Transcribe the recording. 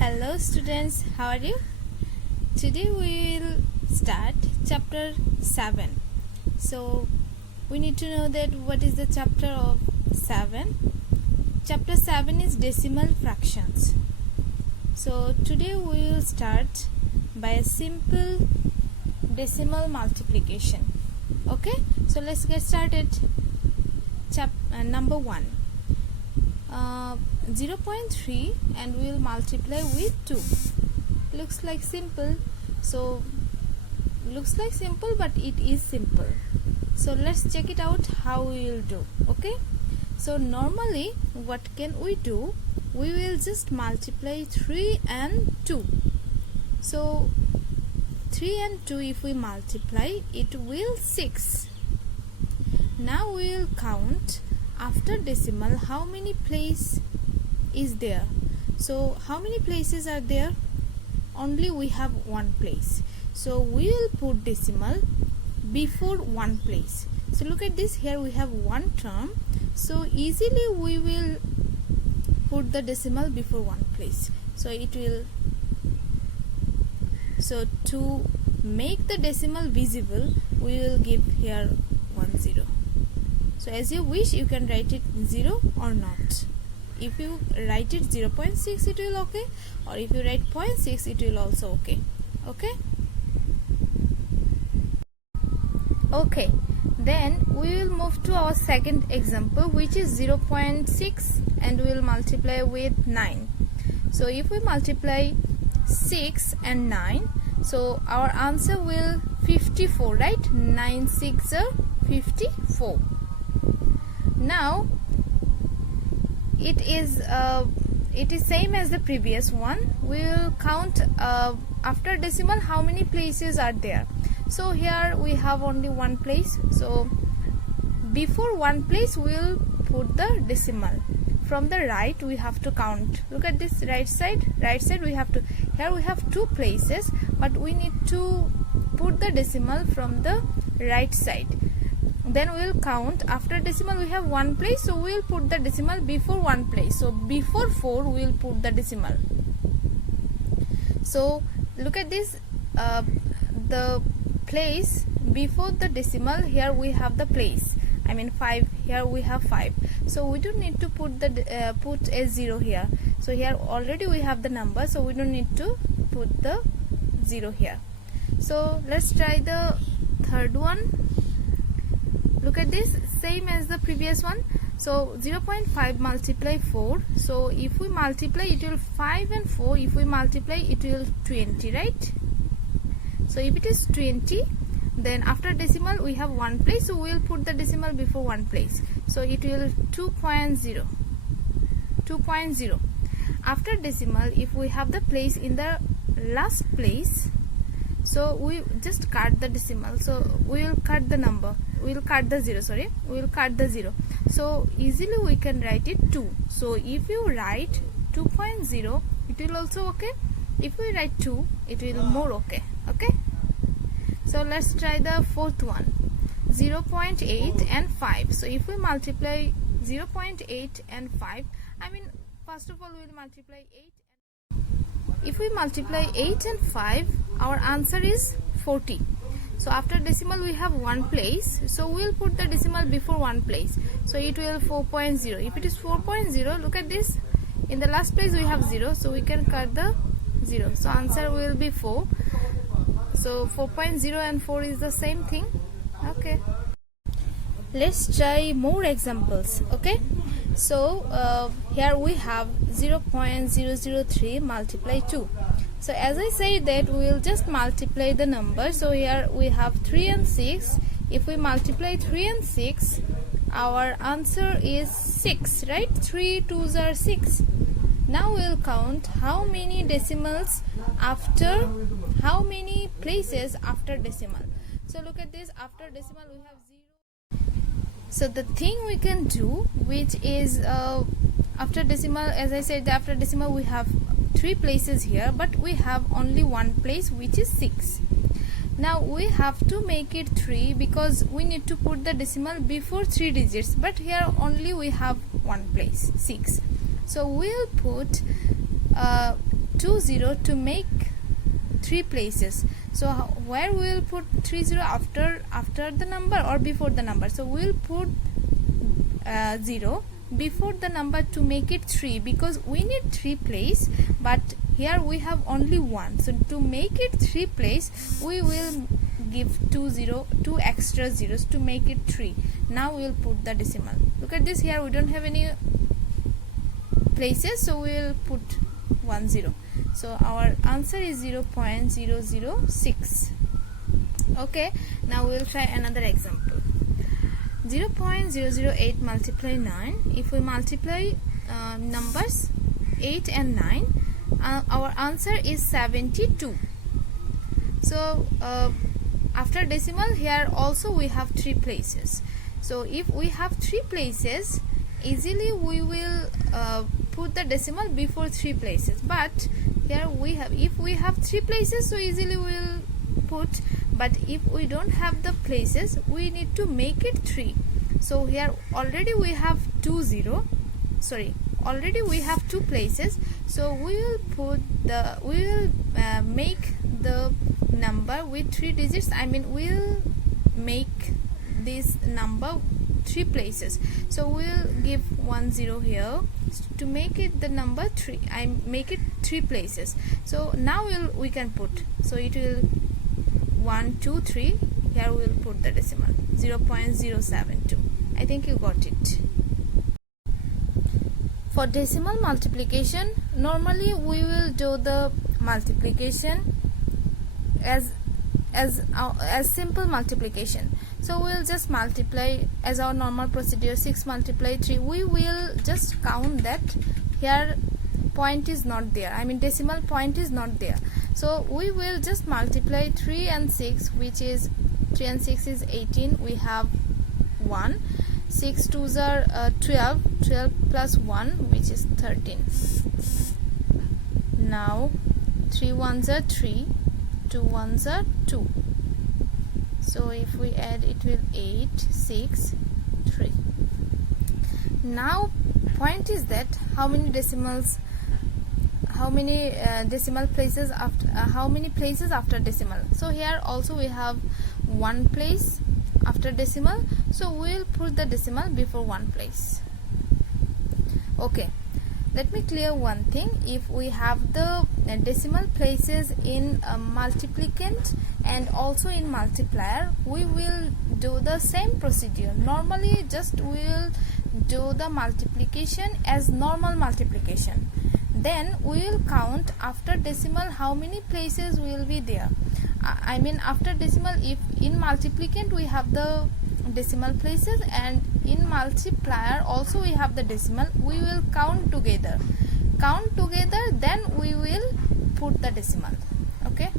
Hello students, how are you? Today we will start chapter 7. So we need to know that what is the chapter of 7. Chapter 7 is decimal fractions. So today we will start by a simple decimal multiplication. Okay, so let's get started. Number 1. 0.3 and we will multiply with 2. Looks like simple, but it is simple. So let's check it out how we will do. Okay, so normally what can we do? We will just multiply 3 and 2. So 3 and 2, if we multiply, it will 6. Now we will count after decimal how many place is there. So how many places are there? Only we have one place, so we will put decimal before one place. So look at this, here we have one term, so easily we will put the decimal before one place. So it will, so to make the decimal visible, we will give here 10. So as you wish, you can write it 0 or not. If you write it 0.6, it will okay, or if you write 0.6, it will also okay. Okay, then we will move to our second example, which is 0.6 and we will multiply with 9. So if we multiply 6 and 9, so our answer will 54, right? 9 6 are 54. Now it is same as the previous one. We will count after decimal how many places are there. So here we have only one place, so before one place we will put the decimal. From the right we have to count. Look at this right side we have to, here we have two places, but we need to put the decimal from the right side. Then we will count after decimal we have one place, so we will put the decimal before one place. So before 4 we will put the decimal. So look at this, the place before the decimal, here we have the place, I mean 5, here we have 5, so we don't need to put the put a 0 here. So here already we have the number, so we don't need to put the 0 here. So let's try the third one. Look at this, same as the previous one. So 0.5 multiply 4. So if we multiply, it will 5 and 4. If we multiply, it will 20, right? So if it is 20, then after decimal we have one place, so we will put the decimal before one place. So it will 2.0. After decimal, if we have the place in the last place, so we just cut the decimal. So we will cut the number. We will cut the 0. Sorry, we will cut the 0. So easily we can write it 2. So if you write 2.0, it will also okay. If we write 2, it will more okay. Okay. So let's try the fourth one. 0.8 and 5. So if we multiply 0.8 and 5, I mean first of all we will multiply 8. If we multiply 8 and 5, our answer is 40. So after decimal we have one place, so we will put the decimal before one place. So it will 4.0. If it is 4.0, look at this, in the last place we have 0, so we can cut the 0. So answer will be 4. So 4.0 and 4 is the same thing. Okay, let's try more examples. Okay, so here we have 0.003 multiply 2. So as I said that we will just multiply the number. So here we have 3 and 6. If we multiply 3 and 6, our answer is 6, right? 3 2s are 6. Now we will count how many decimals after, how many places after decimal. So look at this, after decimal we have 0. So the thing we can do, which is after decimal, as I said, after decimal we have 3 places here, but we have only one place, which is 6. Now we have to make it 3 because we need to put the decimal before 3 digits, but here only we have one place, 6. so we'll put 20 to make 3 places. So where we will put 30 after the number or before the number? So we'll put 0 before the number to make it 3, because we need 3 place, but here we have only 1. So to make it 3 place, we will give 2 extra zeros to make it 3. Now we'll put the decimal. Look at this, here we don't have any places, so we'll put 10. So our answer is 0.006. Okay, now we'll try another example. 0.008 multiply 9. If we multiply numbers 8 and 9, our answer is 72. So after decimal, here also we have 3 places. So if we have 3 places, easily we will put the decimal before 3 places. But here we have, if we have 3 places, so easily we will put, but if we don't have the places, we need to make it 3. So here already we have already we have 2 places, so we will make the number with 3 digits. I mean, we'll make this number 3 places. So we'll give 10 here to make it the number 3. I make it 3 places. So now we can put, so it will 1 2 3. Here we will put the decimal 0.072. I think you got it. For decimal multiplication, normally we will do the multiplication as simple multiplication. So we'll just multiply as our normal procedure. 6 multiply 3. We will just count that here point is not there, I mean decimal point is not there. So we will just multiply 3 and 6, which is 3 and 6 is 18. We have 1. 6 2s are 12. 12 plus 1, which is 13. Now 3 1s are 3. 2 1s are 2. So if we add, it will 8 6 3. Now point is that how many decimals, how many decimal places after how many places after decimal. So here also we have 1 place after decimal, so we'll put the decimal before 1 place. Okay, let me clear one thing. If we have the decimal places in multiplicand and also in multiplier, we will do the same procedure. Normally just we will do the multiplication as normal multiplication, then we will count after decimal how many places will be there. I mean after decimal, if in multiplicand we have the decimal places and in multiplier also we have the decimal, we will count together, then we will put the decimal. Okay.